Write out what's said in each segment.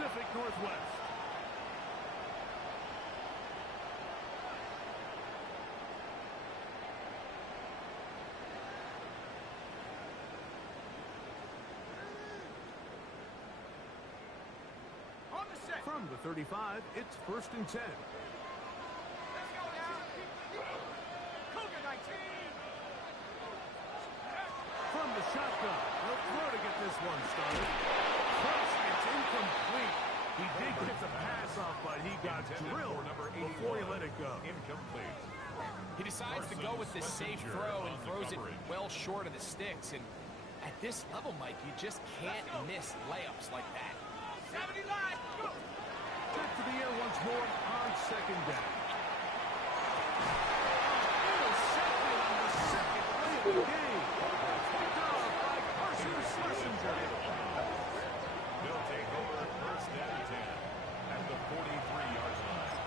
Pacific Northwest. From the 35, it's 1st and 10. Let's go now. Cougar 19. From the shotgun, he'll throw to get this one started. Cross, it's incomplete. He did get the pass off, but he got drilled before he let it go. Incomplete. He decides to go with this safe throw and throws it well short of the sticks. And at this level, Mike, you just can't miss layups like that. 70 line. Go. Back to the air once more on 2nd down. Intercepted on the 2nd play of the game. Picked off by Carson Schlesinger. They'll take over 1st and 10 at the 43-yard line.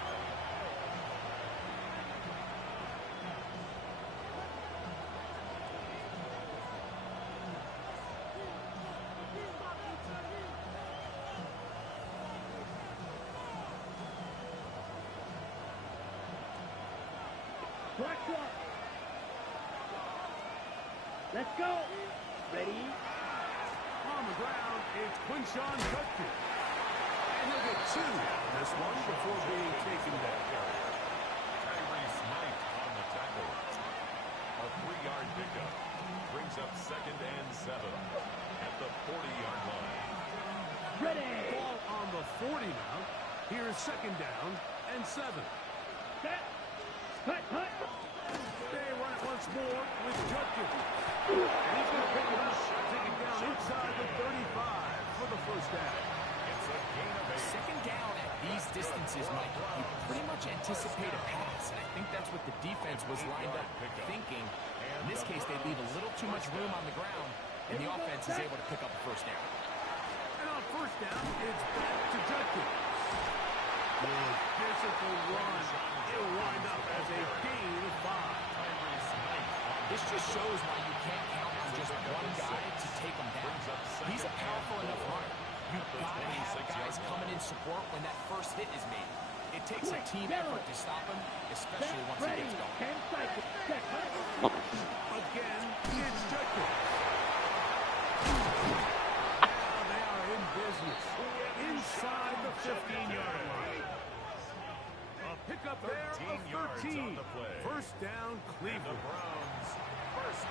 Let's go. Ready? On the ground, it's Quinshawn Judkins. And he'll get 2 on this one before being taken down. Tyrese Knight on the tackle. A 3-yard pickup brings up 2nd and 7 at the 40-yard line. Ready. Ball on the 40 now. Here's 2nd down and 7. Set. Hut, hut. They run it once more with Judkins. And he's going to pick it up, take it down inside the 35 for the 1st down. It's a gain of 8. 2nd down at these distances, Mike, you pretty much anticipate a pass, and I think that's what the defense was lined up thinking. In this case, they leave a little too much room on the ground, and the offense is able to pick up a 1st down. And on 1st down, it's back to Judkins. Good physical run. It'll wind up as a gain of 5. This just shows why you can't count on just one guy to take him down. He's a powerful enough runner. You've got to have guys coming in support when that 1st hit is made. It takes a team effort to stop him, especially once he gets going. Again, it's Judkins. Now they are in business. Inside the 15-yard line. A pickup there of 13. 1st down, Cleveland.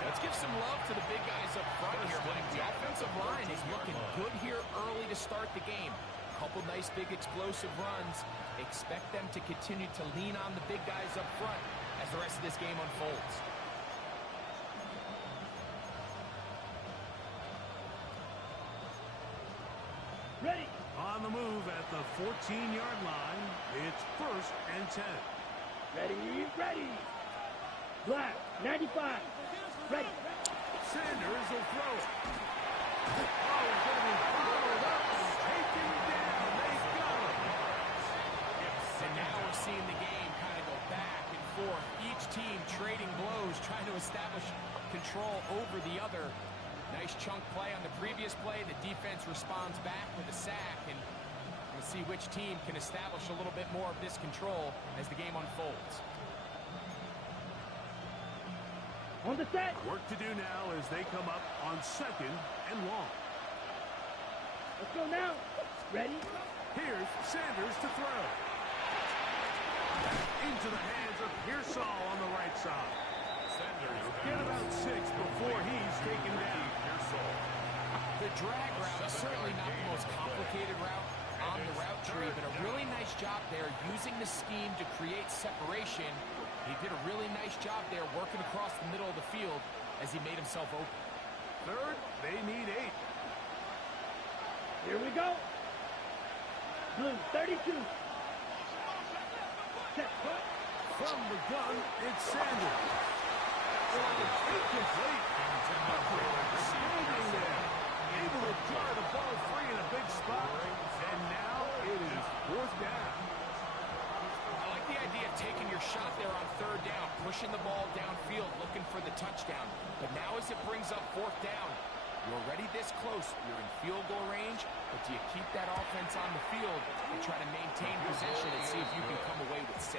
Let's give some love to the big guys up front here, Mike. The offensive line is looking good here early to start the game. Couple nice big explosive runs. Expect them to continue to lean on the big guys up front as the rest of this game unfolds. Ready. On the move at the 14-yard line, it's 1st and 10. Ready, ready. Black, 95. Ready. Sanders will throw it. Oh, he's going to be followed up and taken down. They've got him. And now we're seeing the game kind of go back and forth. Each team trading blows, trying to establish control over the other. Nice chunk play on the previous play. The defense responds back with a sack, and we'll see which team can establish a little bit more of this control as the game unfolds. On the set. Work to do now as they come up on 2nd and long. Let's go now. Ready. Here's Sanders to throw. Into the hands of Pearsall on the right side. Sanders Get about 6 before he's taken down. The drag route is certainly not the most complicated route on the route tree, but a really nice job there using the scheme to create separation. He did a really nice job there working across the middle of the field as he made himself open. 3rd, they need 8. Here we go. Blue, 32. Set. From the gun, it's Sanders. Incomplete. Standing there. Able to jar the ball free in a big spot. And now it is 4th down. I like the idea of taking your shot there on 3rd down, pushing the ball downfield, looking for the touchdown. But now as it brings up 4th down, You're already this close. You're in field goal range, but do you keep that offense on the field and try to maintain possession and see if you can come away with 6?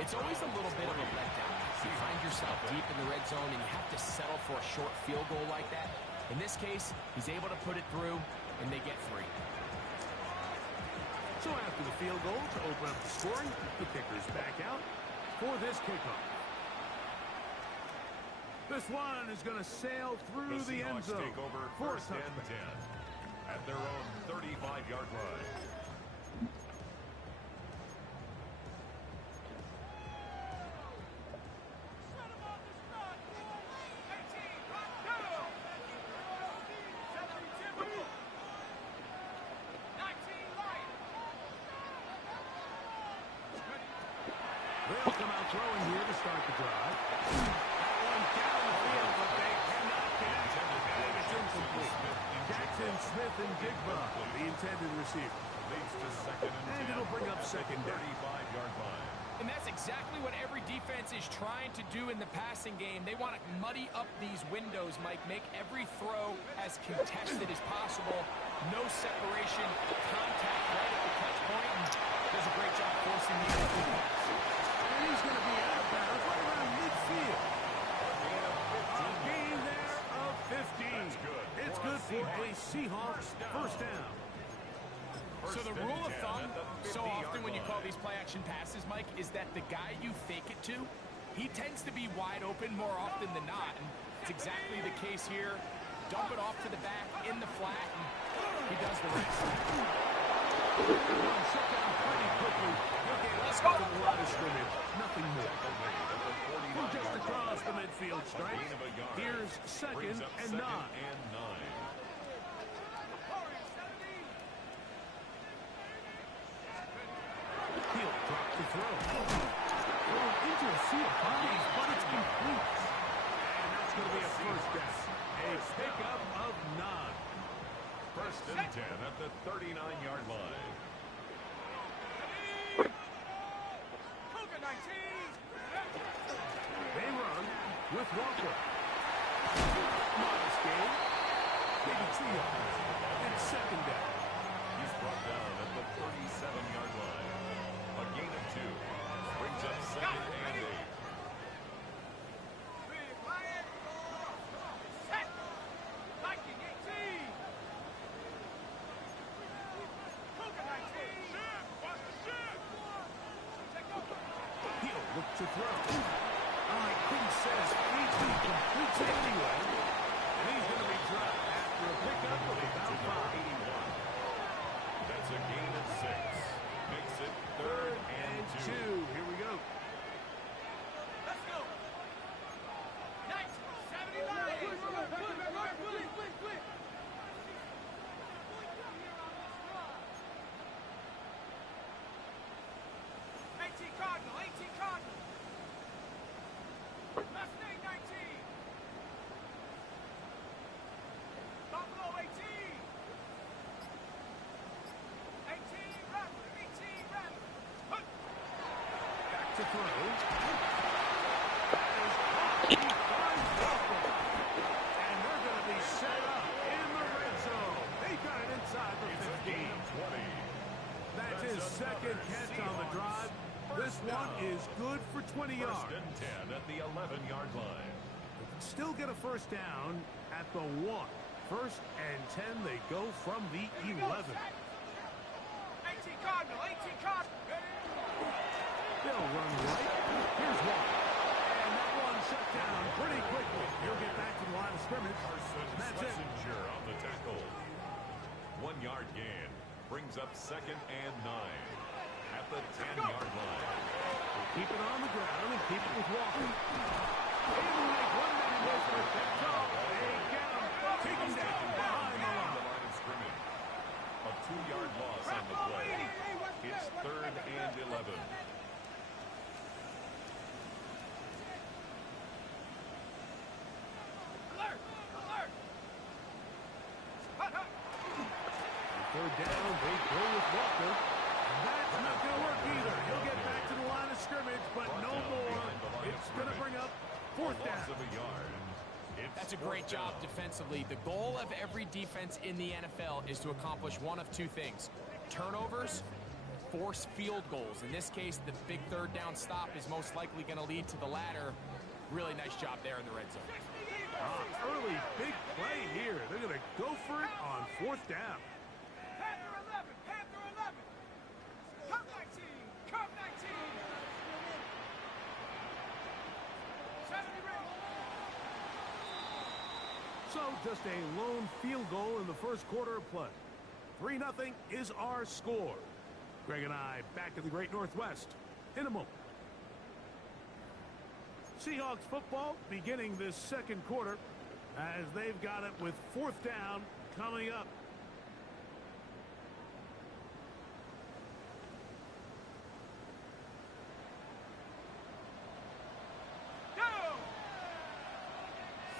It's always a little bit of a letdown. You find yourself deep in the red zone and you have to settle for a short field goal like that. In this case, he's able to put it through, and they get 3. So after the field goal to open up the scoring, the kicker's back out for this kickoff. This one is going to sail through the end zone. Take over first and 10 at their own 35-yard line. They'll come out throwing here to start the drive. That one down the field, but they cannot connect. And it's incomplete. Jackson, Smith, and Digba, the intended receiver. Leads to second and 10. And it'll bring up second down. 35-yard line. And that's exactly what every defense is trying to do in the passing game. They want to muddy up these windows, Mike, make every throw as contested as possible. No separation, contact right at the catch point, and does a great job forcing the incomplete pass. And he's going to be out of bounds right around midfield. A gain there of 15. It's good for a Seahawks first down. So the rule of thumb, so often when you call these play-action passes, Mike, is that the guy you fake it to, he tends to be wide open more often than not. And it's exactly the case here. Dump it off to the back in the flat, and he does the rest. Shut down pretty quickly. Let's go to the line of scrimmage. Nothing more. From just across the midfield stripe, here's second and 9. He'll drop the throw. Thrown into a sea of bodies, but it's complete. And that's going to be a first down. A pickup of 9. First and 10 at the 39-yard line. They run with Walker. Modest gain. Maybe 2 yards. And second down. He's brought down at the 37-yard line. A gain of 2. Brings up second and 8. He'll look to throw. I couldn't say his feet. He completes it anyway. And he's going to be dropped after a pickup of about 5. That's a gain of 6. Makes it third and 2. Here we go. Let's go. 18 Cardinal, 18 Cardinal. Mustang 19. Buffalo 18. 18 Raptor, 18 Raptor. Back to throw. That is caught. He finds Walker. And they're going to be set up in the red zone. They got it inside the 15. 20. That's his second catch on the drive. This one is good for 20 yards. First and 10 at the 11-yard line. Still get a first down at the 1. First and 10, they go from the 11. 18 Cardinal, 18 Cardinal. They'll run right. Here's one. And that one shut down pretty quickly. He'll get back to the line of scrimmage. That's it. Messenger on the tackle. 1-yard gain. Brings up second and 9 at the 10-yard line. Keep it on the ground and keep it with Walker. Able to make 1 minute with their catch off. They get him. Take him down behind the line. of scrimmage. A 2-yard loss on the play. It's third and 11. Alert! Alert! Third down, they go with Walker. That's not going to work either. He'll get back to the line of scrimmage, but no more. It's going to bring up fourth Loss down. of a yard. That's a great job defensively. The goal of every defense in the NFL is to accomplish one of two things: turnovers, force field goals. In this case, the big third down stop is most likely going to lead to the latter. Really nice job there in the red zone. Early big play here. They're going to go for it on fourth down. Panther 11, Panther 11. Come 19, come 19. 70 ready. So just a lone field goal in the first quarter of play. 3-0 is our score. Greg and I back in the Great Northwest in a moment. Seahawks football beginning this second quarter as they've got it with fourth down coming up. Go!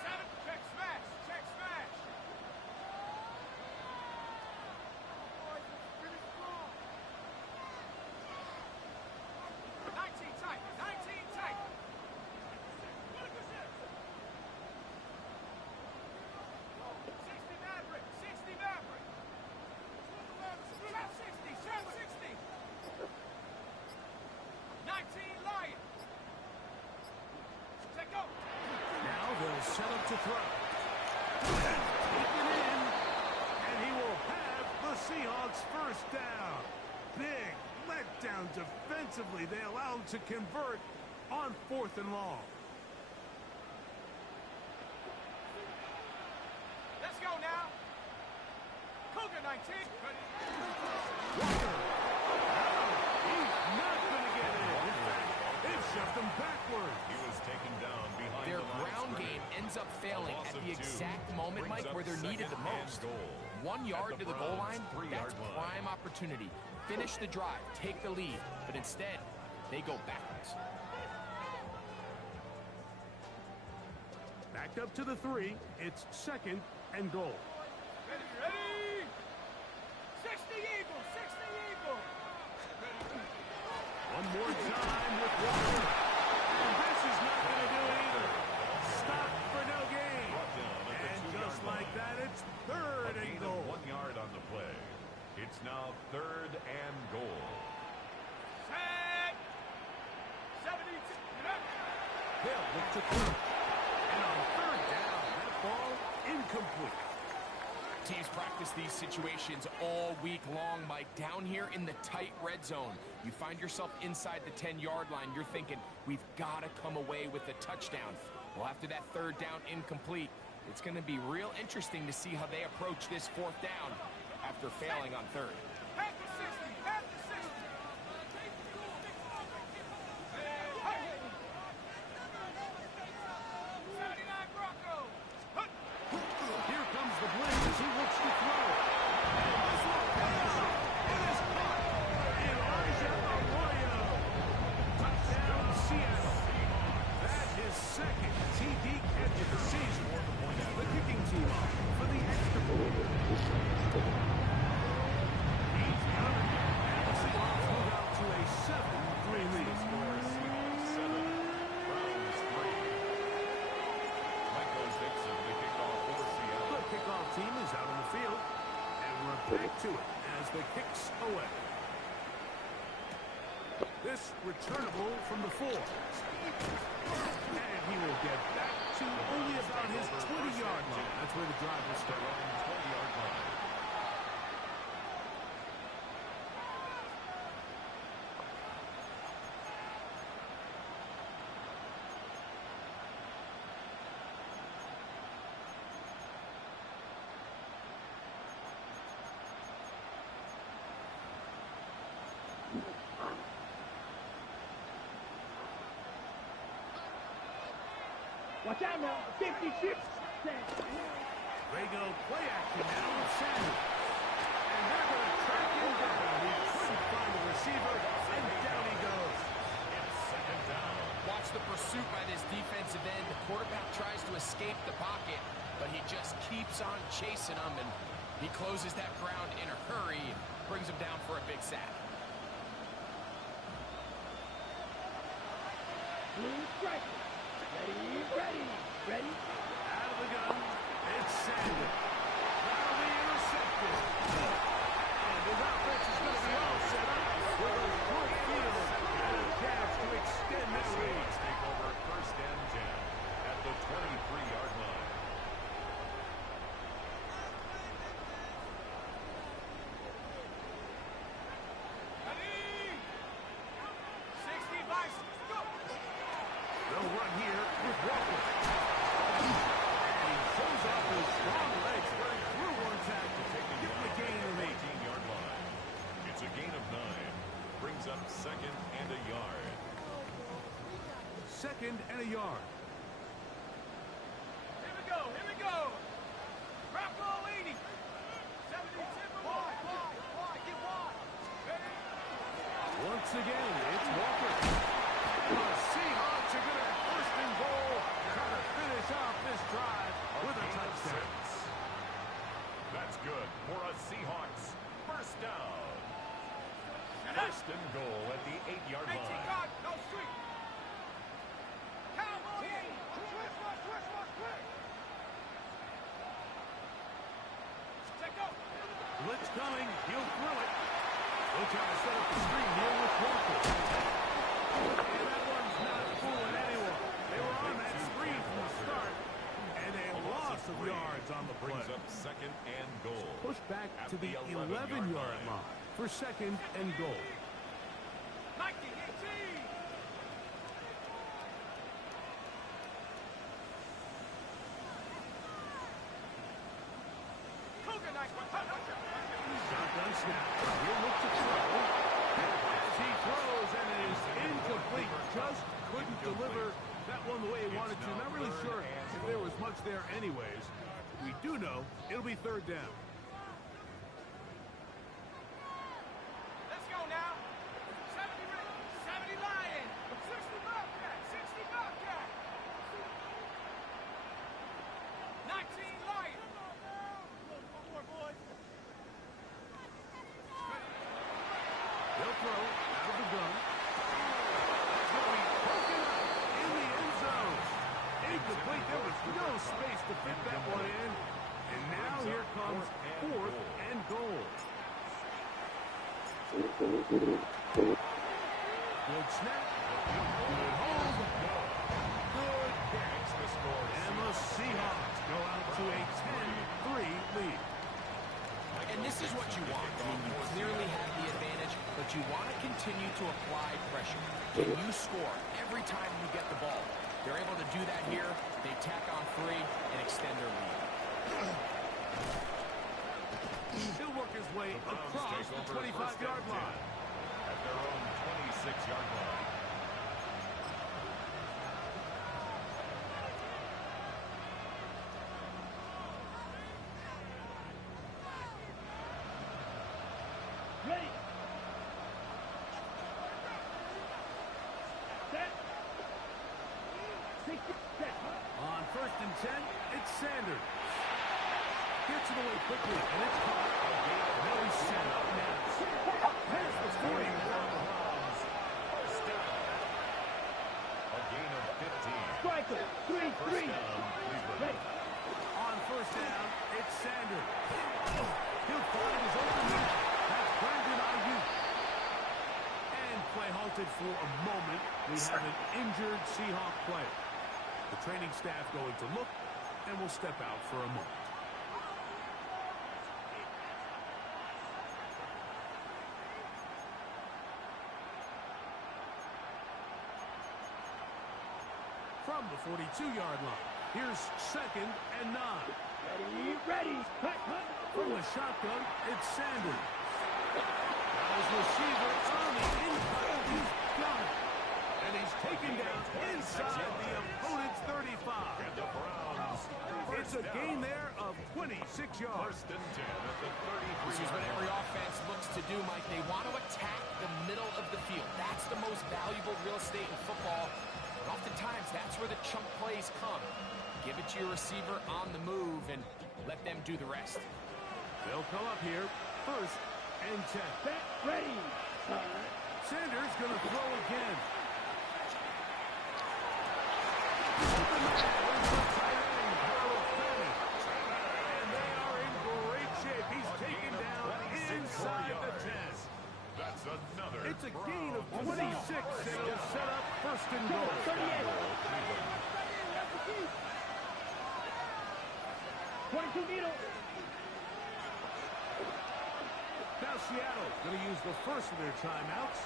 7, check smash, check smash. Boys, let's finish strong. 19 tight, 19 tight. 60 Maverick, 60 Maverick. Trap 60, trap 60. 19 Lion. Check go. Now they'll set up to throw. Taken in, and he will have the Seahawks first down. Big letdown defensively. They allow him to convert on 4th and long. Let's go now. Cougar 19. Walker. He's not going to get in. In fact, they've shoved him backward. He was taken down behind Their the line of ground scrimmage. game ends up failing A loss at of the 2. exact moment, Brings Mike, up where they're needed the second and most. goal. 1 yard At to the the goal Browns' line, 3-yard that's line. prime opportunity. Finish the drive, take the lead, but instead, they go backwards. Backed up to the 3. It's 2nd and goal. Ready, ready. 60 Eagle, 60 Eagle. One more time with Walker. And this is not going to do it either. Stop for no gain. Brought down at the And 2-yard just like line. that, it's A 3rd gain and of goal. 1 yard on the play. It's now 3rd and goal. Set. 72. They'll look to throw. And on 3rd down, that ball incomplete. Teams practice these situations all week long, Mike. Down here in the tight red zone, you find yourself inside the 10-yard line. You're thinking, we've got to come away with a touchdown. Well, after that 3rd down incomplete, it's going to be real interesting to see how they approach this 4th down after failing on 3rd. Panther 60, Panther 60. Hey. 79 Broncos. Hunt. Here comes the blitz as he looks to throw. And this will pay off. It is caught. Elijah Arroyo. Touchdown, Seattle. That is 2nd TD catch of the season. The kicking team off for the extra point. He's covered. And the Seahawks move out to a 7-3 lead. Seahawks 7, Browns 3. Michael Dixon, the kickoff for Seattle. The kickoff team is out on the field. And we're back to it as the kicks away. This returnable from the 4. And he will get back to only about his 20-yard line. That's where the drive will start. 20-yard line. Watch out now. 56. They go play action now with Sanders. And they're going to track him down. He couldn't find the receiver, and down he goes. It's 2nd down. Watch the pursuit by this defensive end. The quarterback tries to escape the pocket, but he just keeps on chasing him, and he closes that ground in a hurry and brings him down for a big sack. Blue striker. Ready, ready, ready. Out of the gun. It's Sanders. That'll be intercepted. And his offense is going to be all set up with a good field and a chance to extend that lead. Take over first and 10 at the 23-yard line. They'll run here with Walker. And he shows off his strong legs running through one tackle. Give him a gain of 8. 18-yard line. It's a gain of 9. Brings up second and a yard. Second and a yard. Here we go, here we go. Rock roll 80. 70 timber wide, get wide. Ready? Once again, it's Walker. The Seahawks are going to have first and goal, trying to finish off this drive with a touchdown. That's good for a Seahawks first down. First and goal at the 8-yard 18 line. guard, no street. Cowboy 80. Quick. Take go. Blitz coming. He'll throw it. They'll try to set up the screen here with Walker. And that one's not fooling anyone. They were on that screen from the start, and a loss of yards on the play. Brings up second and goal. Push back At to the the 11-yard 11-yard line for second and goal. 19, 18. Cougar nice one. Shotgun snap. He'll look to throw. As he throws, and it is incomplete. Just couldn't deliver that one the way he wanted to. Not really sure if there was much there anyways. We do know it'll be third down. Let's go now. 70 Rick, 70 Lion, 60 Bobcat, 60 Bobcat. 19 Lion. One more, boys. They'll throw out of the gun. It's going to be broken up in the end zone. Incomplete. There was no space to fit that one in. And now here comes fourth and goal. Good snap. Good hold. Good catch. And the Seahawks go out to a 10-3 lead. And this is what you want. I mean, you clearly have the advantage, but you want to continue to apply pressure. Can you score every time you get the ball? They're able to do that here. They tack on 3 and extend their lead. He'll work his way across the 25-yard line. At their own 26-yard line. Ready. Set. 60 set. On first and 10, it's Sanders. Gets it away quickly, and it's caught. Now he's set up now. There's the 40. First down. A gain of 15. Striker. 3-3. First down, Cleveland. Ready. On first down, it's Sanders. He'll find his open man. That's Brandon Ayuk. And play halted for a moment. We have an injured Seahawk player. The training staff going to look, and will step out for a moment. From the 42-yard line, here's second and 9. Ready. Cut. From the shotgun, it's Sanders. Now his receiver on the inside. He's got it. And he's taken down inside the opponent's 35. And the Browns. It's a gain there of 26 yards. First and 10 at the 33. This is what every offense looks to do, Mike. They want to attack the middle of the field. That's the most valuable real estate in football. And oftentimes, that's where the chunk plays come. Give it to your receiver on the move and let them do the rest. They'll come up here. First and 10. Set. Ready. Sanders going to throw again. Open man, went for tight end. another. It's a from gain of the 26, and Seahawks. it'll set up first and Go, goal. 38. Cleveland. 22 needle. Now Seattle going to use the first of their timeouts.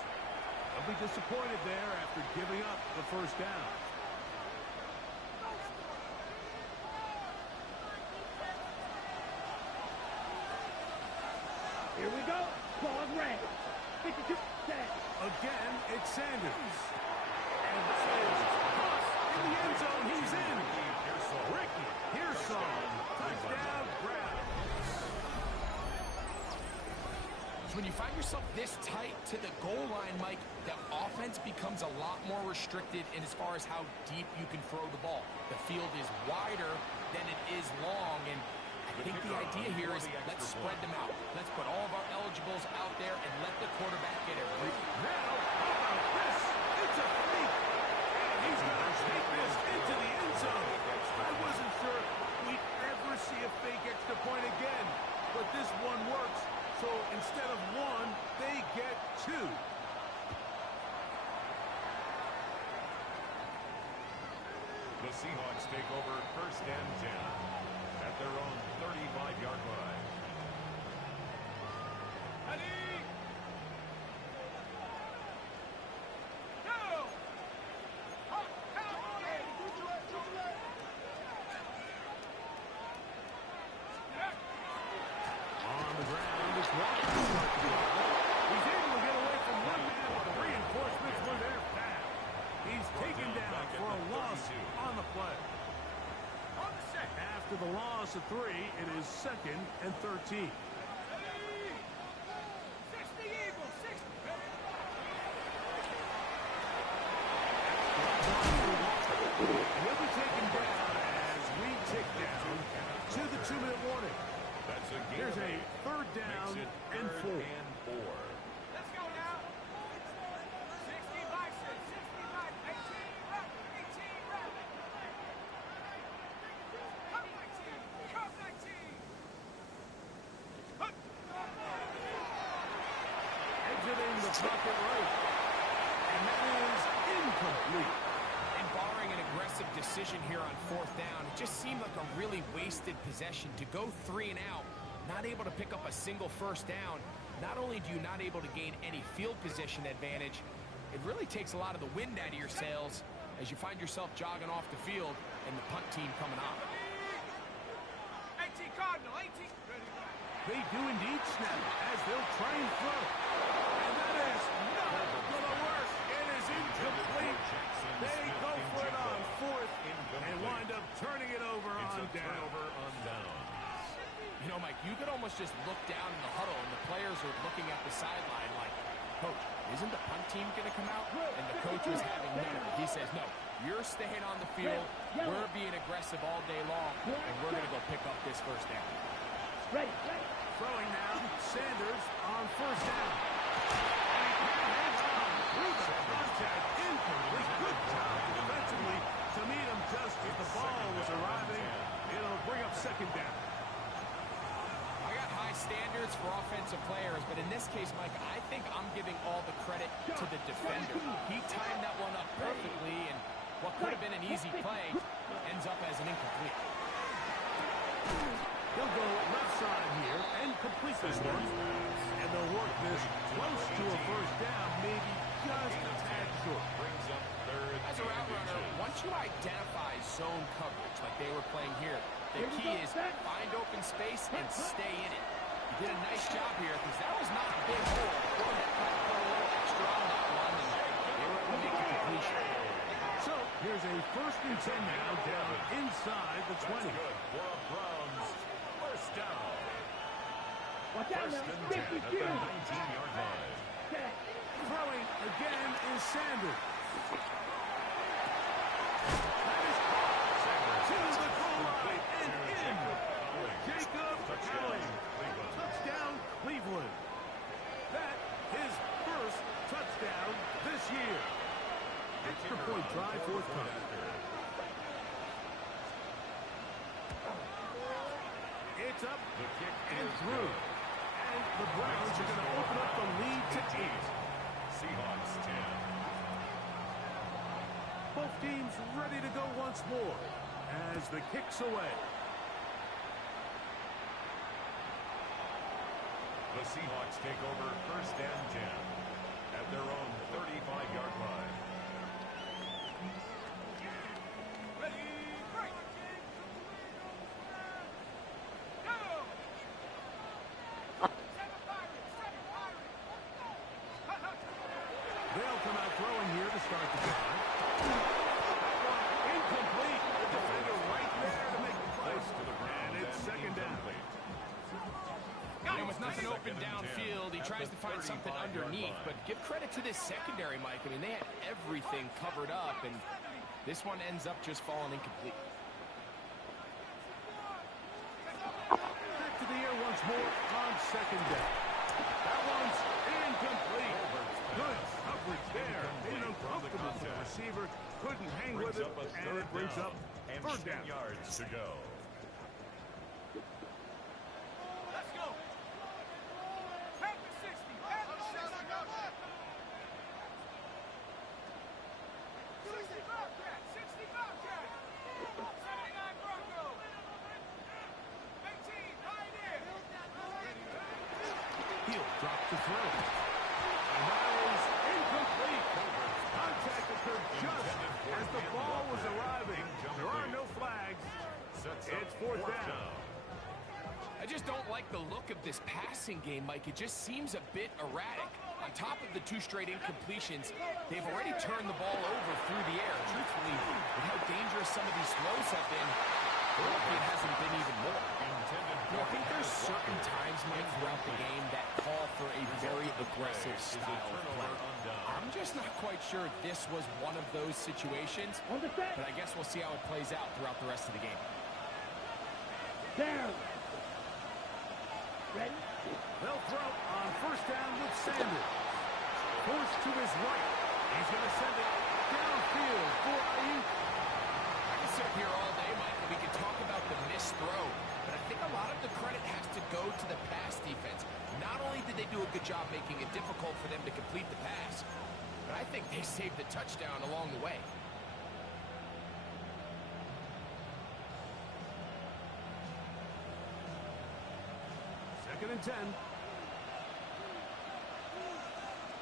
They'll be disappointed there after giving up the first down. Here we go. Ball red. 52 set. Again, it's Sanders. And that is Huss in the end zone. He's in. Ricky Pearson. Touchdown, Browns. When you find yourself this tight to the goal line, Mike, the offense becomes a lot more restricted in as far as how deep you can throw the ball. The field is wider than it is long, and I think the idea here is let's spread them out. Let's put all of our eligibles out there and let the quarterback get it. Now, how about this? It's a fake. And he's going to take this into the end zone. I wasn't sure we'd ever see a fake extra point again, but this one works. So instead of one, they get two. The Seahawks take over first and 10 at their own 35-yard line. Ready? Go! Up, Cowboys! On the ground, it's Walker. He's able to get away from one man, but the reinforcements were there fast. He's taken down for a loss on the play. On the set. After the loss of 3, it is second and 13. Ready? 60 Eagles, 60. He'll be taken down as we tick down to the 2-minute warning. That's a gain Here's of a 8. third down Makes it and third 4. and 4. Let's go now. 60 Bison, 60 Bison, 18 rep, 18 rep. Cut 19, cut 19. Hut. Exiting the pocket right. And that is incomplete. And barring an aggressive decision here on fourth down, it just seemed like a really wasted possession to go 3 and out, not able to pick up a single first down. Not only do you not able to gain any field position advantage, it really takes a lot of the wind out of your sails as you find yourself jogging off the field and the punt team coming on. 18 Cardinal, 18. Ready, They do indeed snap it as they'll try and throw. And that is not going to work. It is incomplete. They go for it on fourth and wind up turning it over It's on a down. turnover on down. You know, Mike, you could almost just look down in the huddle and the players are looking at the sideline like, Coach, isn't the punt team going to come out? And the coach was having none of it. He says, no, you're staying on the field. We're being aggressive all day long, and we're going to go pick up this first down. Ready. Throwing now, Sanders on first down. And he can't hang on through the contact. Incomplete. Good job defensively to meet him just as the ball was arriving. It'll bring up second down. I got high standards for offensive players, but in this case, Mike, I think I'm giving all the credit to the defender. He timed that one up perfectly, and what could have been an easy play ends up as an incomplete. He'll go left side here and complete this one. And they'll work this close to a first down, maybe just a tad short. Brings up third. As a route runner, once you identify zone coverage like they were playing here, the key is find open space and stay in it. You did a nice job here because that was not a big hole. The quarterback kind of put a little extra on that one, and they were able to make the completion. So here's a first and 10 now down inside the 20. Good for a Browns first down. Watch out First now. and 10 at the 52. 19-yard line. Set. Throwing again is Sanders. That is caught to the goal line and in. Jacob Allen. Touchdown, Cleveland. That his first touchdown this year. Extra point try forthcoming. It's up The kick and is through. good. And the Browns are going to open up the lead to 8. ready to go once more as the kick's away. The Seahawks take over first and 10 at their own 35-yard line. Ready, break. Go! Seven Pirates, seven Pirates. They'll come out throwing here to start the drive. Incomplete. The defender right there to make the play. Close to the ground, And it's second down. incomplete. And with nothing open downfield, he tries to find something underneath. But give credit to this secondary, Mike. I mean, they had everything covered up, and this one ends up just falling incomplete. Back to the air once more on second down. That one's incomplete. Good coverage there. Made it uncomfortable for the receiver. Couldn't hang with it, and it brings up third down. 10 yards to go. Let's go. Back to 60. Back to 60. 60 Bobcat. 60 Bobcat. 79 Broncos. 18 Pioneer. He'll drop the throw. And that is incomplete. Contact occurred just as the ball was arriving. There are no flags. It's fourth down. I just don't like the look of this passing game, Mike. It just seems a bit erratic. On top of the 2 straight incompletions, they've already turned the ball over through the air. Truthfully, with how dangerous some of these throws have been, they're lucky it hasn't been even more. I think there's certain times, Mike, throughout the game that call for a very aggressive style of play. I'm just not quite sure this was one of those situations, On the set. but I guess we'll see how it plays out throughout the rest of the game. Down. Ready? They'll throw on first down with Sanders. Forced to his right. He's going to send it downfield for Ayuk. I can sit up here all day, Mike, and we can talk about the missed throw, but I think a lot of the credit has to go to the pass defense. Not only did they do a good job making it difficult for them to complete the pass, but I think they saved the touchdown along the way. Second and 10.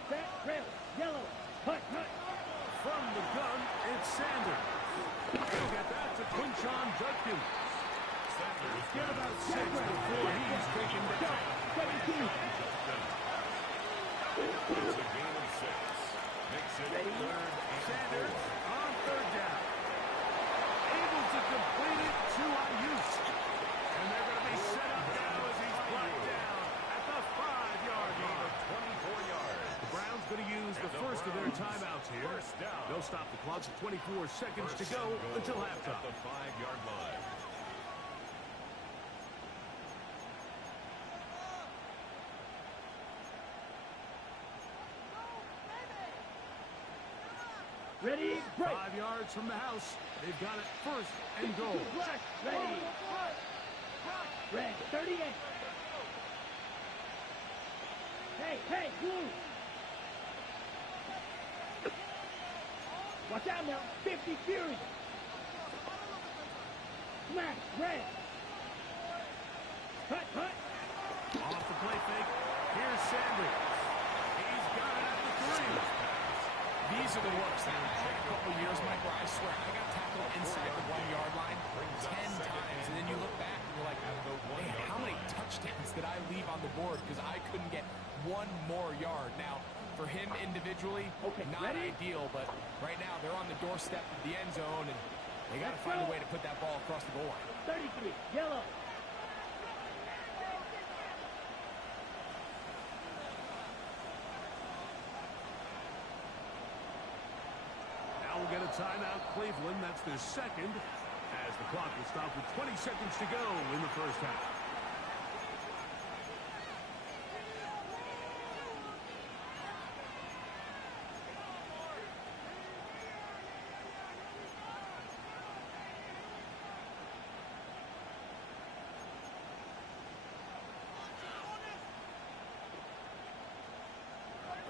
Set. Red. Yellow. Hut. From the gun, it's Sanders. He'll get that to Quinshon Judkins. Sanders Get about 6 before he's taken down. 17. It's a gain of 6. Makes it Ready? third and Sanders 4. on third down. Able to complete it to Ayuk. And they're going to be set up now as he's brought down at the 5-yard Gain line. of 24 yards. The Browns going to use the first of their timeouts here. First down. They'll stop the clock at 24 seconds to First go and goal until at halftime. the 5-yard line. Ready? Break. 5 yards from the house. They've got it first and goal. Black. Ready. Red. 38. Hey, blue. Watch out now. 50 Fury. Smash. Red. Hut. Off the play fake. Here's Sanders. He's got it at the 3. These are the worst. There were a couple years, Mike, where I swear I got tackled inside the 1-yard line 10 times, and then you look back and you're like, man, how many touchdowns did I leave on the board because I couldn't get one more yard? Now, for him individually, Okay, not ready? ideal, but right now they're on the doorstep of the end zone, and they got to find a way to put that ball across the goal line. 33. Yellow. Now we'll get a timeout, Cleveland. That's their second, as the clock will stop with 20 seconds to go in the first half.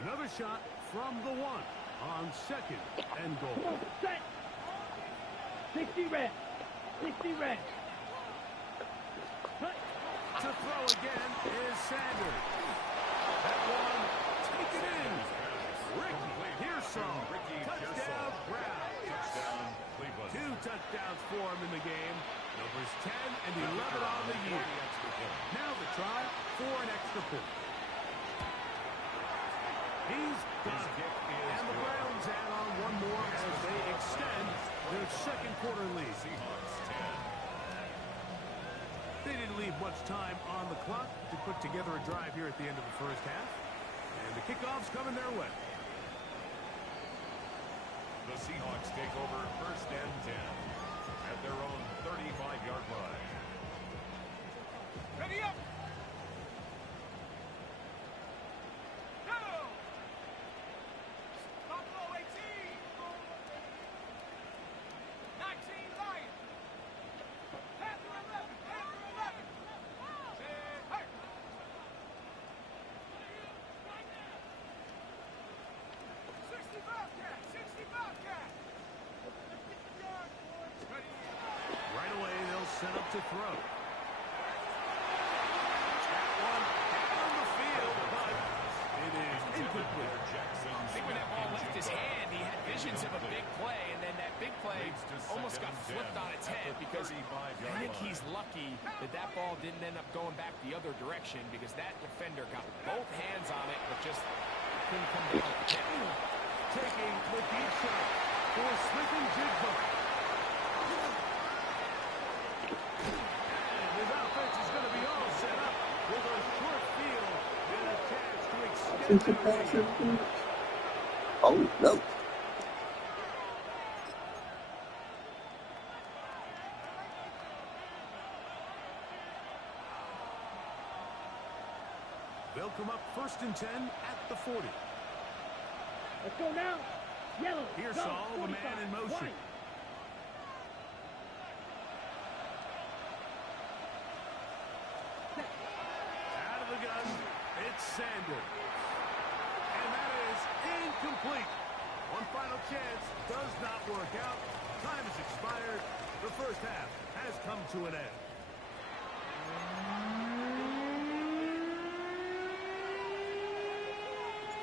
Another shot from the 1 on second and goal. Set. 60 red. 60 red. To throw again is Sanders. That one taken in. Ricky Pearsall. Touchdown Browns. Touchdown, Cleveland. 2 touchdowns for him in the game. Numbers 10 and 11 on the year. Now the try for an extra point. He's got it. And the Browns add on one more as they extend their second quarter lead. Seahawks 10. They didn't leave much time on the clock to put together a drive here at the end of the first half. And the kickoff's coming their way. The Seahawks take over first and 10 at their own 35-yard line. Ready up. Go. Buffalo 18. 19 Lions. Panther 11. Panther 11. Hey. 60 Bobcat. 60 Bobcat. Ready. Right away, they'll set up to throw. That one on the field, but it is incomplete. I think when that ball left his hand, he had visions of a big play, and then that big play almost got flipped on its head because I think he's lucky that that ball didn't end up going back the other direction because that defender got both hands on it but just couldn't come down. Taking the deep shot for Smith and Jigba. And his offense is going to be all set up with a short field and a chance to extend their lead. Oh, no. They'll come up first and 10 at the 40. Let's go now. Yellow. Pearsall, the man in motion. White. Out of the gun, it's Sanders. And that is incomplete. One final chance does not work out. Time has expired. The first half has come to an end.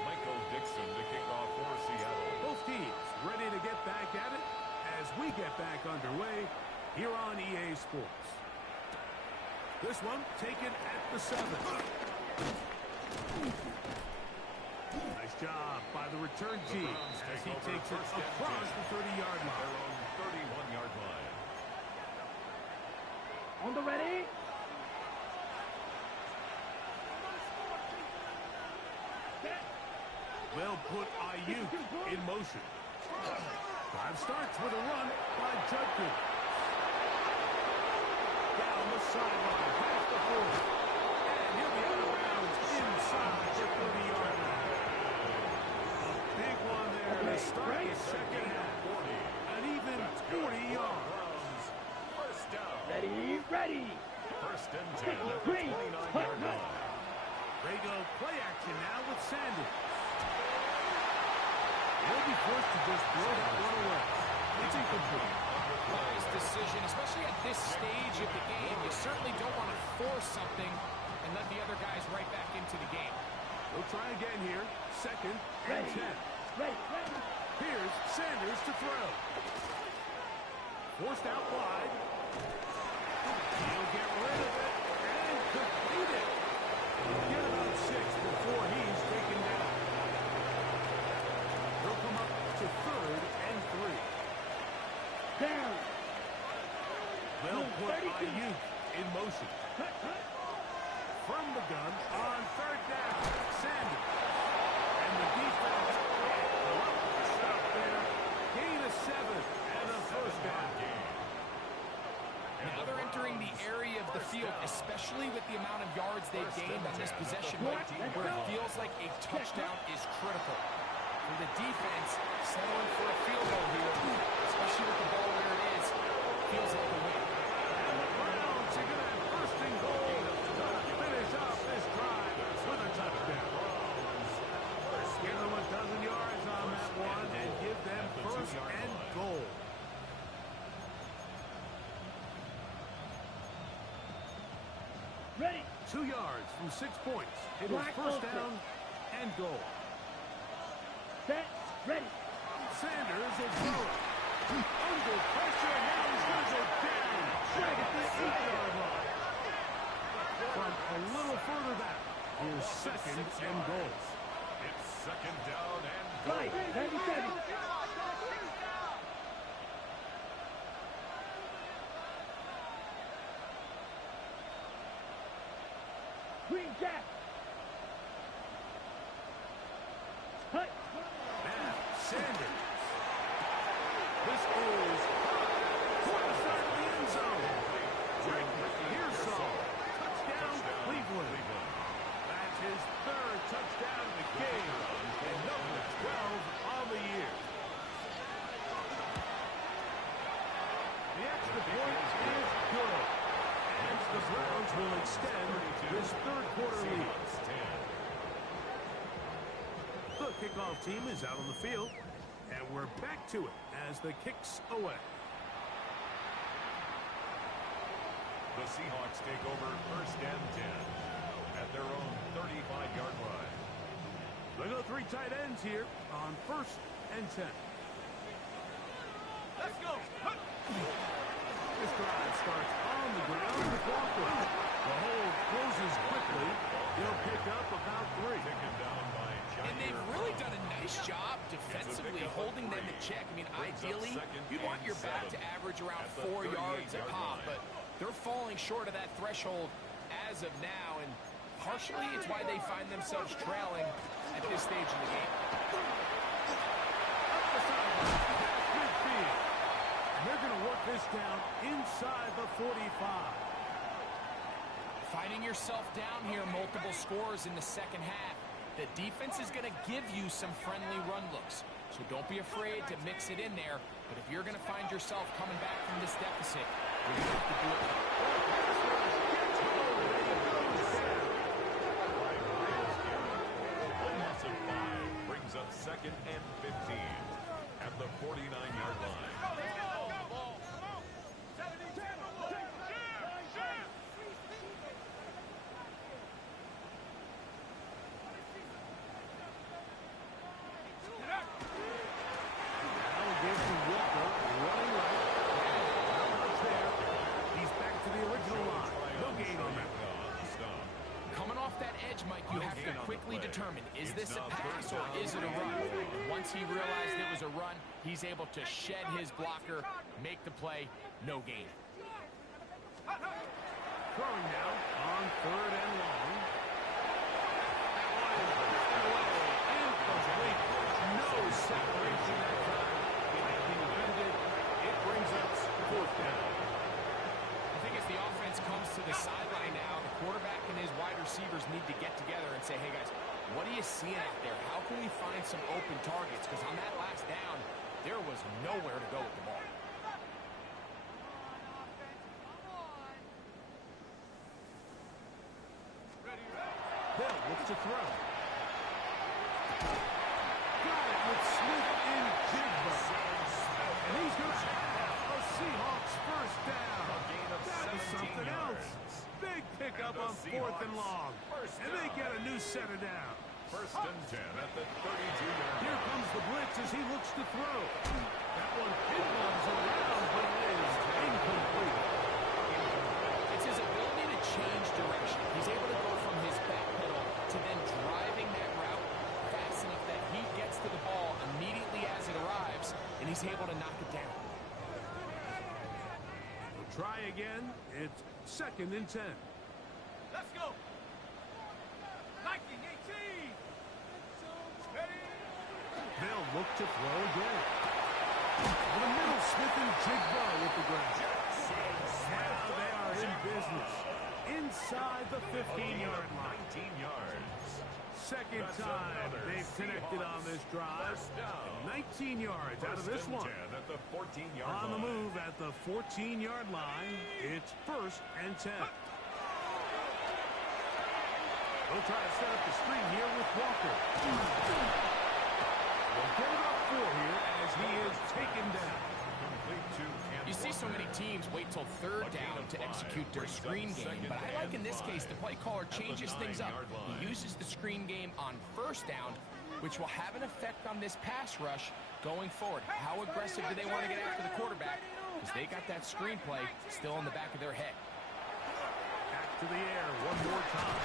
Michael Dixon to kick off for Seattle. Both teams ready to get back at it as we get back underway here on EA Sports. This one taken at the 7. Nice job by the return team as he takes it across the 30-yard Their line. own 31-yard line. On the ready. They'll put Ayuk in motion. Drive starts with a run by Judkins. Down the sideline, past the 40. And he'll be out of bounds inside the 30-yard line. A big one there to start the second half. An even 40 yards. First down. Ready. Ready. First and 10 at the 29-yard line. They go play action now with Sanders. He'll be forced to just throw that one away. It's incomplete. Wise decision, especially at this stage of the game. You certainly don't want to force something and let the other guys right back into the game. We'll try again here. Second and 10. Ready. Ready. Here's Sanders to throw. Forced out wide. He'll get rid of it and complete it. Get about 6 before he's taken down. He'll come up to third and 3. Down. They'll put 32. Ayuk in motion. Cut. From the gun on third down. Sanders. And the defense set up there. Gain of 7 and a first down. Now they're entering the area of the field, especially with the amount of yards they've gained on this possession, Mike, where it feels like a touchdown is critical. For the defense, settling for a field goal here, especially with the ball where it is, feels like a win. And the Browns are going to have first and goal to finish off this drive with a touchdown. Give them a dozen yards on that one and give them first and goal. Ready. 2 yards from 6 points. It is Black first open. down and goal. Set. Ready. Sanders will throw it. Under pressure, and now he's going to go down. Right at the 8-yard line. From a little further back, here's second and goal. It's second down and goal. Right. 97. Green Jack. Hut. Now, Sanders. This is twice out of the end zone. Here's Saul. Touchdown, Cleveland. That's his third touchdown of the game. And number 12 on the year. The extra point is good. And the Browns will extend this third-quarter lead. The kickoff team is out on the field, and we're back to it as the kick's away. The Seahawks take over first and 10 at their own 35-yard line. They go 3 tight ends here on first and 10. Let's go. This drive starts on the ground with Walker. The hole closes quickly. He'll pick up about 3. Taken down by And they've really done a nice job defensively holding them in check. I mean, ideally, you'd want your back to average around 4 yards a pop, but they're falling short of that threshold as of now, and partially it's why they find themselves trailing at this stage in the game. Up the sideline, past midfield. And they're going to work this down inside the 45. Finding yourself down here, multiple scores in the second half. The defense is going to give you some friendly run looks, so don't be afraid to mix it in there. But if you're going to find yourself coming back from this deficit, you're going to have to do it. loss of 5 brings up second and 15 at the 49-yard line. Determine, is this a pass or is it a run? Once he realized it was a run, he's able to shed his blocker, make the play, no gain. Throwing now on third and long. Incomplete. No separation that time. Lightly defended. It brings us fourth down. I think as the offense comes to the sideline now, the quarterback and his wide receivers need to get together and say, hey guys, what are you seeing out there? How can we find some open targets? Because on that last down, there was nowhere to go with the ball. Bill looks to throw. Got it with Smith in Jigba. And he's going to have a Seahawks first down. That is something else. Big pickup on fourth and long. And they get a new set of down. First and 10 at the 32-yard line. Here comes the blitz as he looks to throw. That one pinballs around, but it is incomplete. It's his ability to change direction. He's able to go from his back pedal to then driving that route fast enough that he gets to the ball immediately as it arrives, and he's able to knock it down. We'll try again. It's second and 10. Let's go. Lightning 18. Ready. They'll look to throw again. In the middle, Smith and Jigba with the grab. Now they are in business. Inside the 15-yard line. 19 yards. Second That's time another they've connected on this drive. First down. 19 yards out of this First and one. 10 at the 14-yard line. On the move at the 14-yard line, it's first and 10. They'll try to set up the screen here with Walker. They'll get it up 4 here as he is taken down. Complete to You see so many teams wait wait till third down to execute their screen game, but I like in this case the play caller changes things up. He uses the screen game on first down, which will have an effect on this pass rush going forward. How aggressive do they want to get after the quarterback? Because they got that screen play still in the back of their head. Back to the air one more time.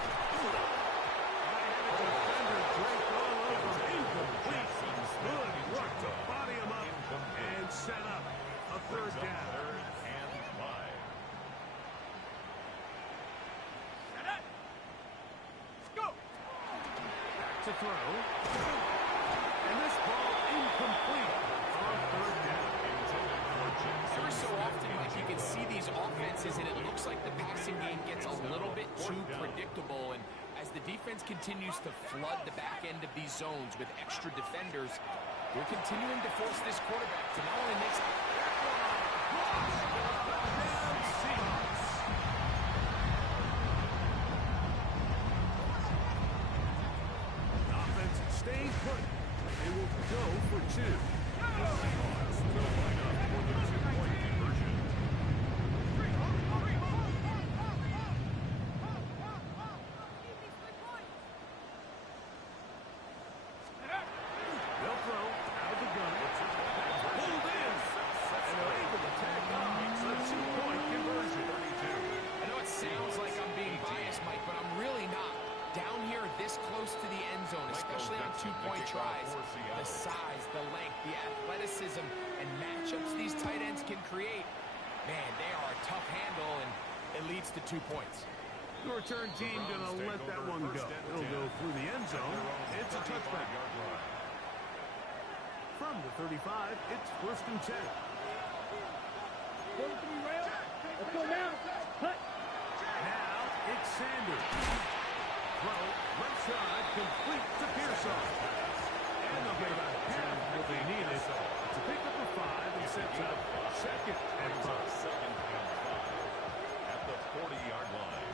Defender draped all over. Incomplete. Good work to body him up and set up a third down. Third and 5. Set up. Go. Back to throw. And this ball incomplete on third down. Every so often, Mike, you can see these offenses, and it looks like the passing game gets a little bit too predictable. And as the defense continues to flood the back end of these zones with extra defenders, they're continuing to force this quarterback to not only make Seahawks. Offense staying put. They will go for 2. Seahawks will line up for the 2-point conversion. They'll throw out of the gun. Pulled in. And they're able to tack on a 2-point conversion. I know it sounds like I'm being biased, Mike, but I'm really not. Down here this close to the end zone, especially on 2-point tries, the size, the length, the athleticism, and matchups these tight ends can create, man, they are a tough handle, and it leads to 2 points. The return team going to let that one go. It'll go through the end zone. It's a touchback. From the 35, it's 1st and 10. Go to the rail. Let's go now. Cut. Now it's Sanders. Throw, left side, complete to Pearson. And they'll get about half what they needed to pick up a 5 and sets up 2nd and 5. At the 40-yard line.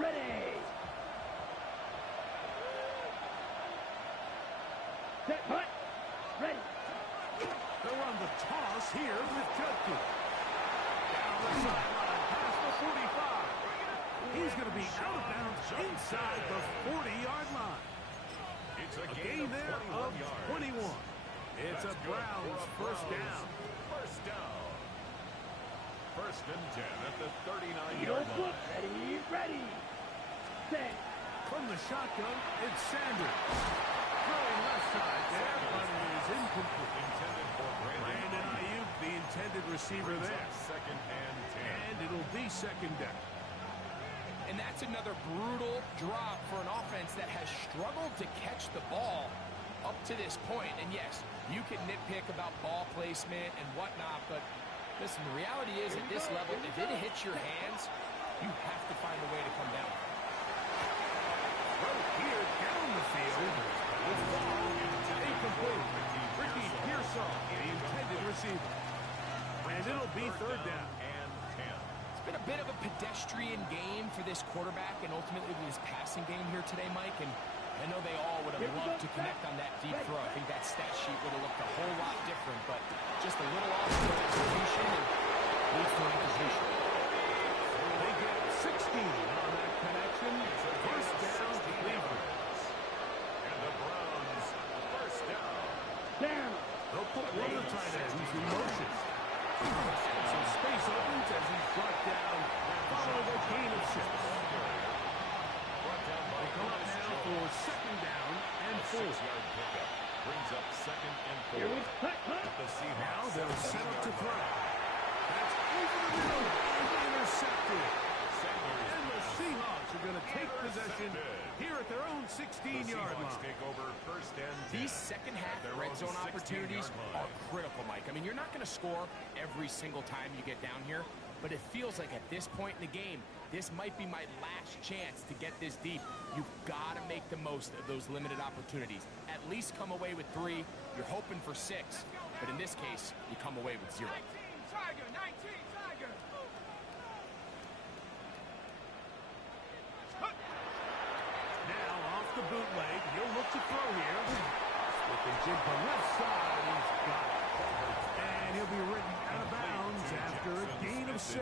Ready. Set. Cut. Ready. They'll run the toss here with Judkins. Down the sideline, past the 45. He's going to be out of bounds inside the 40-yard line. It's A gain there of 21. It's a Browns first down. First down. 1st and 10 at the 39-yard Eagles line. look. Ready. Ready. Set. From the shotgun, it's Sanders. Throwing left side there, but it is incomplete. Intended for Brandon Ayuk, the intended receiver there. 2nd and 10. And it'll be 2nd down. And that's another brutal drop for an offense that has struggled to catch the ball up to this point. And yes, you can nitpick about ball placement and whatnot, but listen, the reality is at this level, if it hits your hands, you have to find a way to come down. Right here down the field. With ball incomplete. Ricky Pearsall, the intended receiver. And it'll be 3rd down. And 10. It's been a bit of a pedestrian game for this quarterback and ultimately this passing game here today, Mike. And I know they all would have loved to connect on that deep throw. I think that stat sheet would have looked a whole lot different, but just a little off in execution and leads to an incompletion. They get 16 on that connection. First down, Cleveland. And the Browns, first down. Down. They'll put one of the tight ends in motion. And some space opens as he's brought down following a gain of 6. They come up now for 2nd down and 4. 6-yard pickup brings up 2nd and 4. Here we cut. At the Seahawks. Now they'll set up to throw. That's over the middle and intercepted. And the Seahawks are going to take possession here at their own 16-yard line. Take over 1st and 10. These second half Their red own zone 16-yard opportunities line. are critical, Mike. I mean, you're not going to score every single time you get down here, but it feels like at this point in the game, this might be my last chance to get this deep. You've got to make the most of those limited opportunities. At least come away with 3. You're hoping for 6, but in this case, you come away with 0. 19, Tiger, 19, Tiger. throw here. Slipping jig from left side. He's got it. And he'll be written out of bounds after a gain of 6.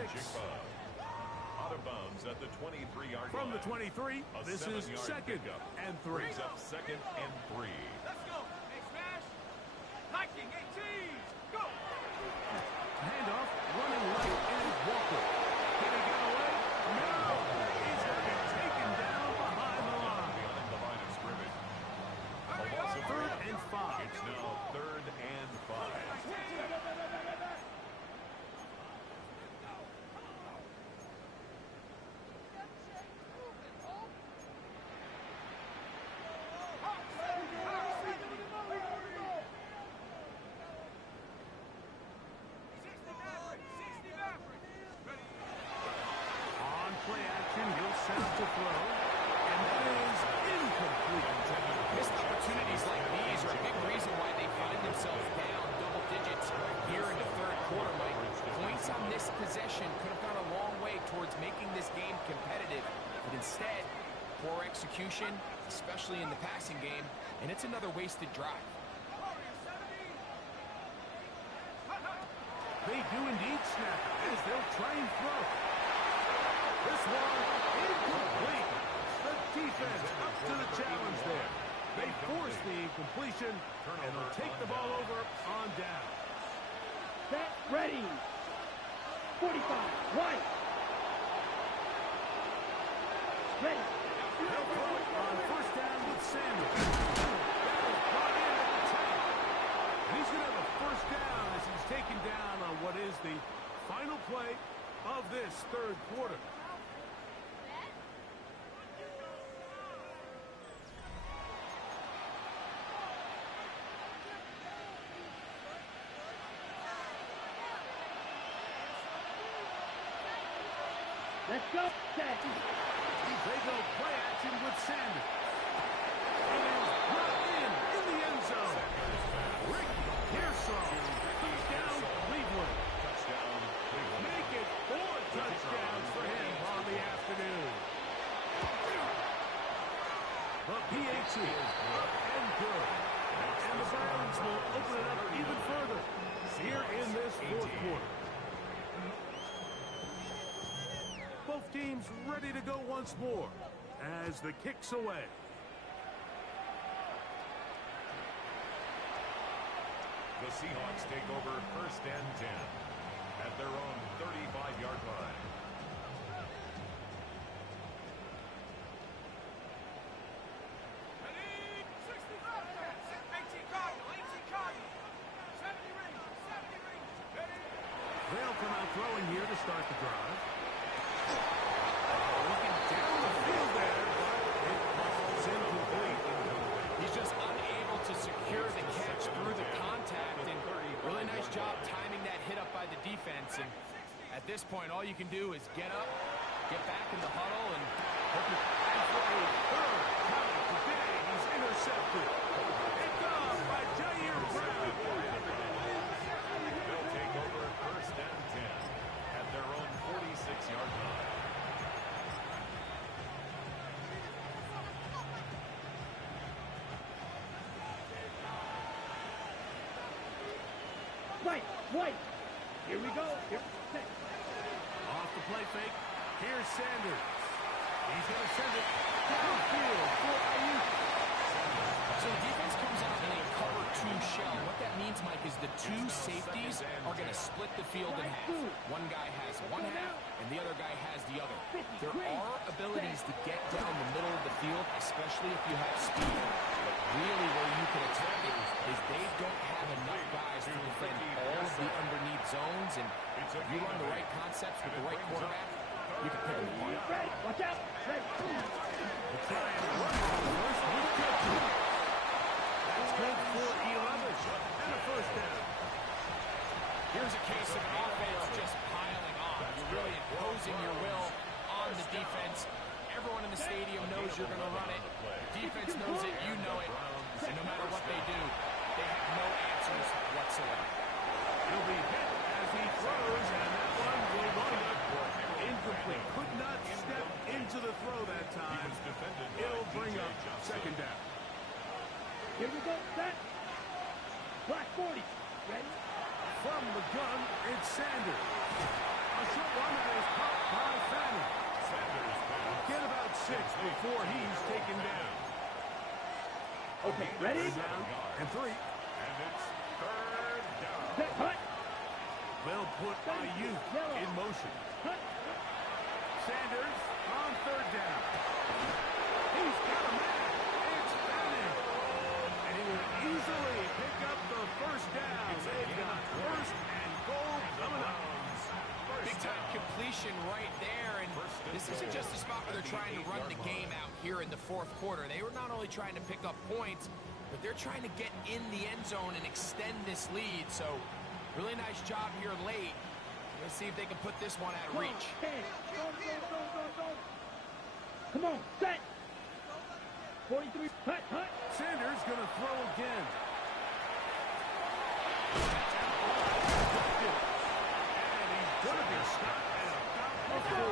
Out of bounds at the 23-yard line. From the 23, this is 2nd and 3. Brings up 2nd and 3. Let's go. Hey, smash. Liking 18. Go. Handoff, running right is Walker. Can he get away? No! He's going to get taken down behind the line. Behind the line of scrimmage. A Hurry loss up. of 3rd and 5. It's now 3rd and 5. On play action, he'll set up to throw. And that is incomplete. Missed opportunities like these are a big reason why they find themselves down double digits here in the third quarter, Mike. Points on this possession could have gone a long way towards making this game competitive, but instead, poor execution, especially in the passing game, and it's another wasted drive. They do indeed snap as they'll try and throw. This one incomplete. The defense up to the challenge there. They force the incompletion, and they'll take the ball over on down. Set, ready. 45, right. Ready. They'll throw it on 1st down with Sanders. That is brought in at the 10. And he's going to have a 1st down as he's taken down on what is the final play of this third quarter. Let's go. Set. They go play action with Sanders. It is brought in the end zone. Rick Pearsall. Touchdown, Cleveland. Touchdown, Cleveland. Make it 4 touchdowns for him on the afternoon. But PAT up and good. And the Browns will open it up even further here in this fourth quarter. Both teams ready to go once more as the kick's away. The Seahawks take over 1st and 10 at their own 35-yard line. Ready. 65. 18 Cardinal. 18 Cardinal. 70 rings. 70 rings. Ready. They'll come out throwing here to start the drive. Looking down the field there, but it falls incomplete. He's just unable to secure the catch through the contact, and really nice job timing that hit up by the defense. And at this point, all you can do is get up, get back in the huddle, and hope you... And for a 3rd time today, he's intercepted. Picked off by Jair Brown. They'll take over 1st and 10 at their own 46-yard line. Right, right. Here we go. Here. Set. Off the play fake. Here's Sanders. He's going to send it downfield for Ayuk. So the defense comes out in a cover 2 shell. What that means, Mike, is the 2 safeties are going to split the field in half. One guy has one half, and the other guy has the other. There are abilities to get down the middle of the field, especially if you have speed. But really where you can attack it is they don't have enough guys to defend all of the underneath zones. And if you run the right concepts with the right quarterback, you can pick them apart. Ready. Watch out. Ready. Try and run on the first with Gibson. That's good for 11 and a 1st down. Here's a case of an offense just piling on. You're really imposing your will on the defense. Everyone in the stadium knows you're going to run it. Defense knows it. You know it. And no matter what they do, they have no answers whatsoever. He'll be hit as he throws, and that one will wind up incomplete. Could not step into the throw that time. It'll bring up 2nd down. Set. Black 40. Ready? From the gun, it's Sanders. A short one that is caught by Fanning. Sanders pass. Get about 6 before he's taken down. Okay, ready? Down and 3. And it's third down. Set. Hut. They'll put Ayuk in motion. Hut. Sanders on 3rd down. He's got a man. It's Fanning. And he will easily pick up the 1st down. They've got 1st and goal coming up. Big-time completion right there, and this isn't just a spot where they're trying to run the game out here in the 4th quarter. They were not only trying to pick up points, but they're trying to get in the end zone and extend this lead. So, really nice job here late. Let's see if they can put this one out of reach. Go. Come on, set. 43. Hut. Sanders going to throw again. Going to be stopped at about the 4.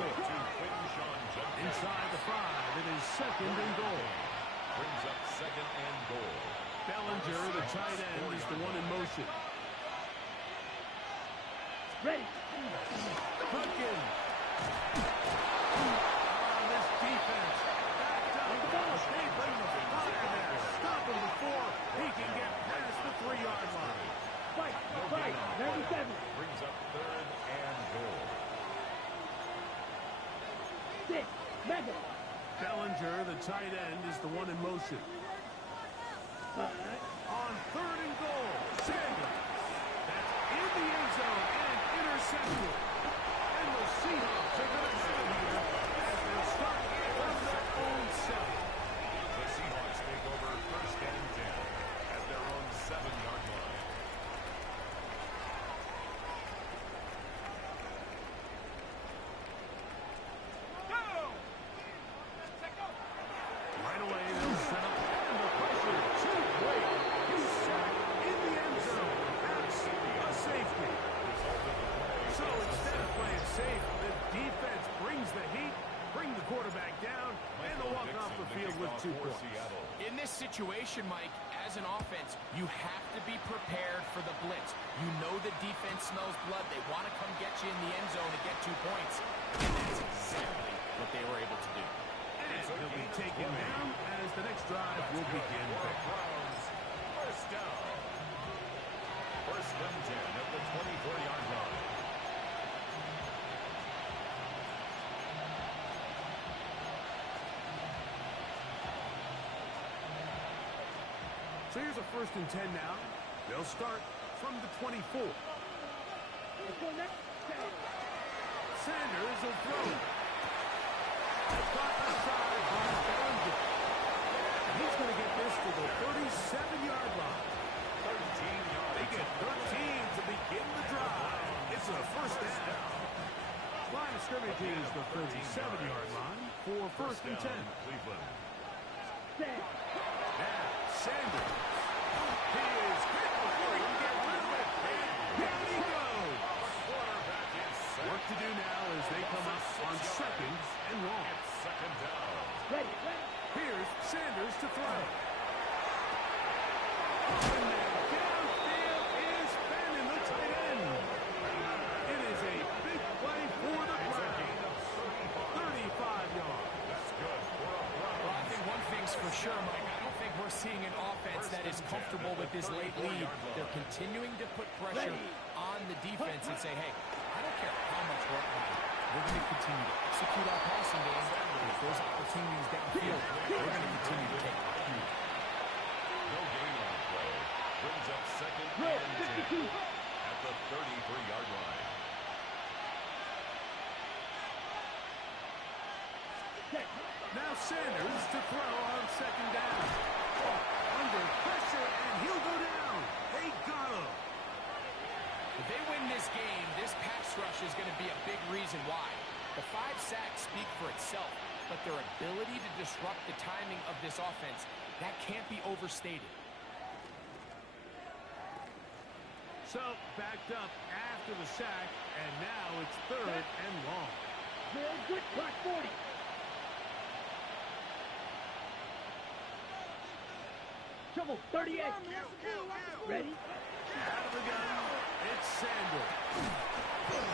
Inside the 5, it is 2nd and goal. Brings up 2nd and goal. Bellinger, the tight end, is the one in motion. Ready. Huggins. This defense backed up. They bring the fire there. Stop him before he can get past the 3-yard line. Fight. 97. Brings up 3rd and goal. 6. Mega. Bellinger, the tight end, is the one in motion. On 3rd and goal, Sanders. That's in the end zone and intercepted. And the Seahawks are going to have it here as they start from their own 7. The Seahawks take over 1st and 10 at their own 7-yard line. Right away, they'll set up and the pressure. Too late. He's shot in the end zone. That's a safety. So instead of playing safe, the defense brings the heat, bring the quarterback down, and they'll walk off the field with 2 points. In this situation, Mike, as an offense, you have to be prepared for the blitz. You know the defense smells blood. They want to come get you in the end zone and get 2 points. And that's exactly what they were able to do. And he'll be taken down as the next drive will begin. Browns, 1st down. 1st and 10 at the 24-yard line. So here's a 1st and 10 now. They'll start from the 24. Let's go next. Sanders will throw. Caught outside by Bellinger. And he's going to get this to the 37-yard line. 13 yards. They get 13 to begin the drive. It's a 1st down. Line of scrimmage is the 37-yard line for 1st and 10. Cleveland. Set. Now, Sanders. He is hit before he can get rid of it. And down he goes. Quarterback is set. Work to do now as they come up on 2nd and long. It's 2nd down. Ready. Here's Sanders to throw. And then downfield is Fanning, the tight end. It is a big play for the Browns. 35 yards. That's good for a Browns. Well, I think one thing's for sure, Mike. I don't think we're seeing an offense that is comfortable with this late lead. They're continuing to put pressure on the defense and say, hey, I don't care how much we're behind. We're going to continue to execute our passing game. And if there's opportunities downfield, we're going to continue to take them. No gain on the play. Brings up 2nd Roll, and 52. 10 at the 33-yard line. Now Sanders to throw on 2nd down. Under pressure, and he'll go down. They got him. If they win this game, this pass rush is going to be a big reason why. The 5 sacks speak for itself, but their ability to disrupt the timing of this offense, that can't be overstated. So, backed up after the sack, and now it's 3rd and long. Very good. Clock 40. Trouble, 38. Ready? Out of the gun, it's Sanders. And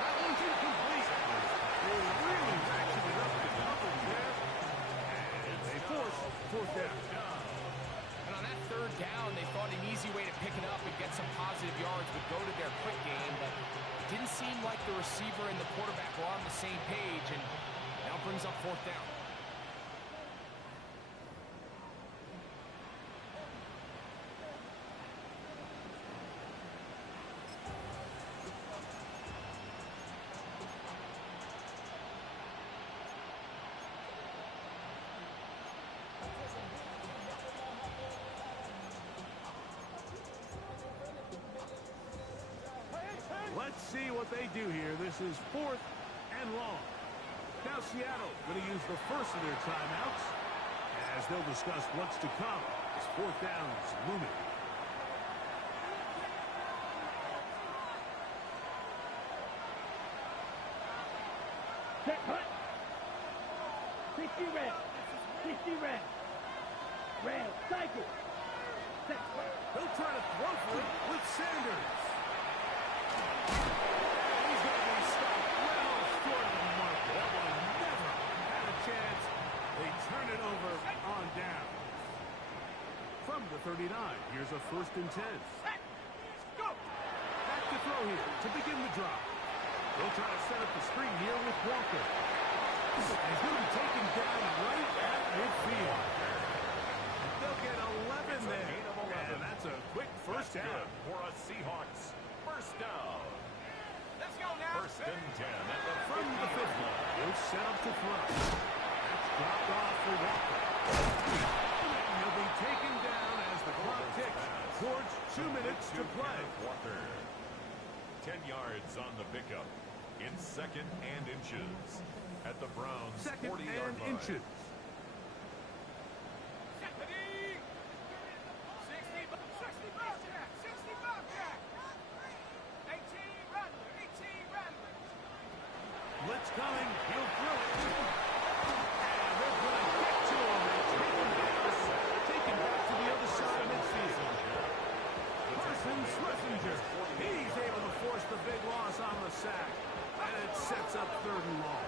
that one's incomplete. They really ratcheted up the coverage there. And they force fourth down. And on that third down, they thought an easy way to pick it up and get some positive yards would go to their quick game, but it didn't seem like the receiver and the quarterback were on the same page, and now brings up fourth down. Let's see what they do here. This is fourth and long. Now Seattle going to use the first of their timeouts as they'll discuss what's to come as fourth down's looming. Set, cut. 60 red. 60 red. Red, cycle. Set. They'll try to throw for it with Sanders. And he's going to be stopped well short of the mark. That one never had a chance. They turn it over on down. From the 39, here's a 1st and 10. Go! Back to throw here to begin the drive. They'll try to set up the screen here with Walker. And he's going to be taken down right at midfield. They'll get 11 there. And that's a quick first down. For a Seahawks first down. Let's go now. 1st and 10 at the From the 50-yard 50, line. he'll set up to throw. That's dropped off for Walker. And he'll be taken down as the clock ticks towards 2 minutes to play. Walker. 10 yards on the pickup. In 2nd and inches at the Browns' 2nd 40-yard and line. inches. 60 Bobcat, 60 Bobcat. 18 Rattler, 18 Rattler. Blitz coming. He'll throw it. And they're going to get to him and take him down. Taken back to the other side of midfield. Carson Schlesinger. He's able to force the big loss on the sack. And it sets up 3rd and long.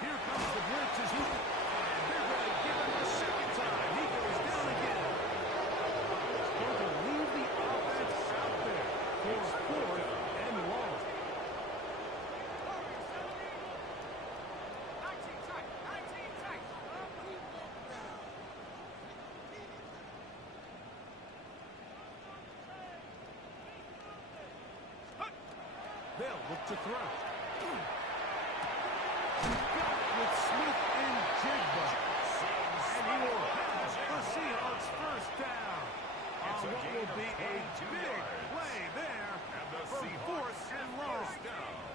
Here comes the blitz as he... And they're going to give him a 2nd time. He goes down again. Going to leave the offense out there for 4th and long. 19 tight, 19 tight. They'll look to throw. Got it with Smith and Jigba. And he will have the Seahawks first down. On what will be a big play there from 4th and long. First down.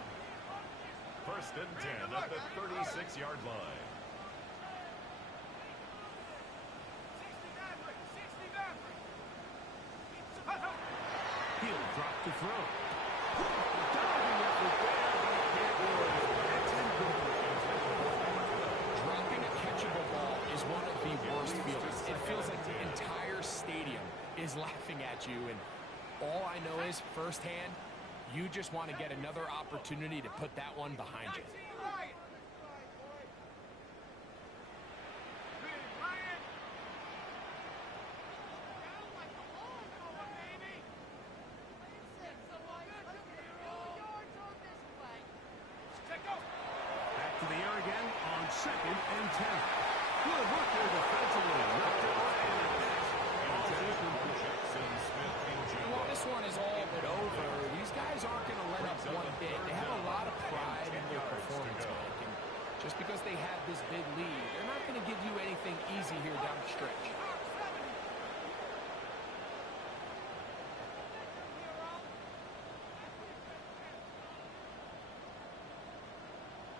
1st and 10 at the 36-yard line. 60 Maverick, 60 Maverick. He'll drop to throw. Diving effort there, but it's incomplete. Dropping a catchable ball is one of the worst feelings. It feels like the entire stadium is laughing at you, and all I know is firsthand, you just want to get another opportunity to put that one behind you. 19 Ryan. Ryan. Back to the air again on 2nd and 10. Good work there defensively. Knocked it away, and a pass. Ball's incomplete. Jackson Smith and And while this one is all but over, these guys aren't going to let up one bit. They have a lot of pride in their performance, Mike. And just because they have this big lead, they're not going to give you anything easy here down the stretch.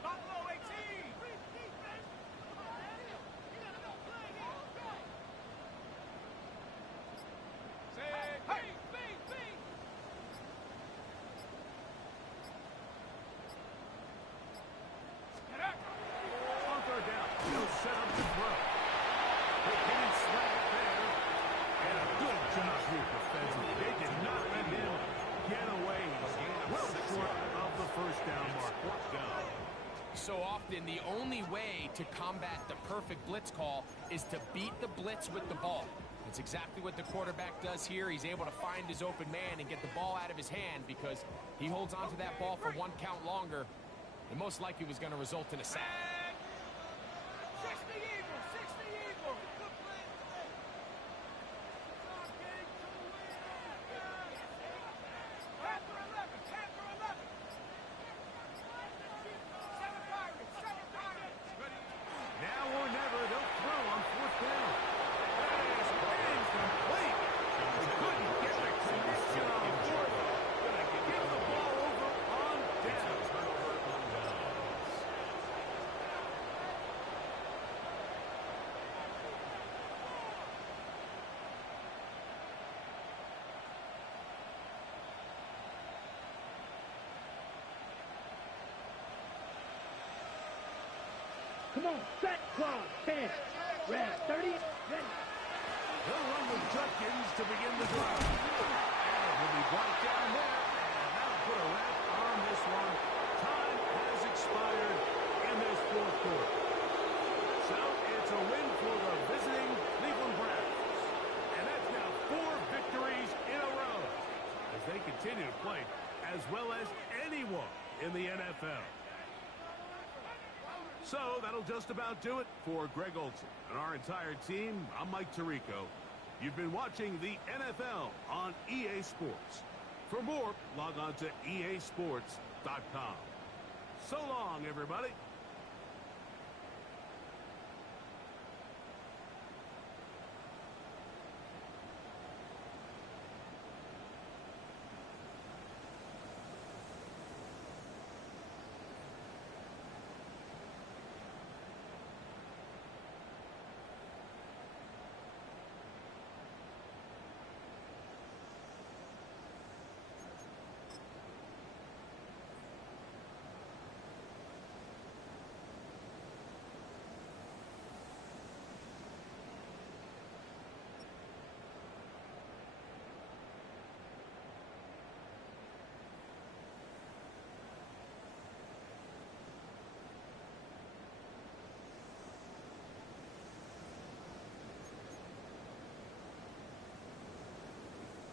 Buffalo 18. Say, hey, so often, the only way to combat the perfect blitz call is to beat the blitz with the ball. That's exactly what the quarterback does here. He's able to find his open man and get the ball out of his hand because he holds onto that ball for one count longer. And most likely was going to result in a sack. 60 Eagles, 60 Eagles. Panther 11, Panther 11. 7 Pirates, 7 Pirates. Now or never, they'll throw on 4th down. That is incomplete. They couldn't get the connection on 4th. Gonna give the ball over on down. Turnover on downs. Come on, set clock, 10, red, 30, ready. They'll run with Judkins to begin the drive. And it will be brought down there. And that'll put a wrap on this one. Time has expired in this 4th quarter. So it's a win for the visiting Cleveland Browns. And that's now 4 victories in a row as they continue to play as well as anyone in the NFL. So that'll just about do it for Greg Olson and our entire team. I'm Mike Tirico. You've been watching the NFL on EA Sports. For more, log on to easports.com. So long, everybody.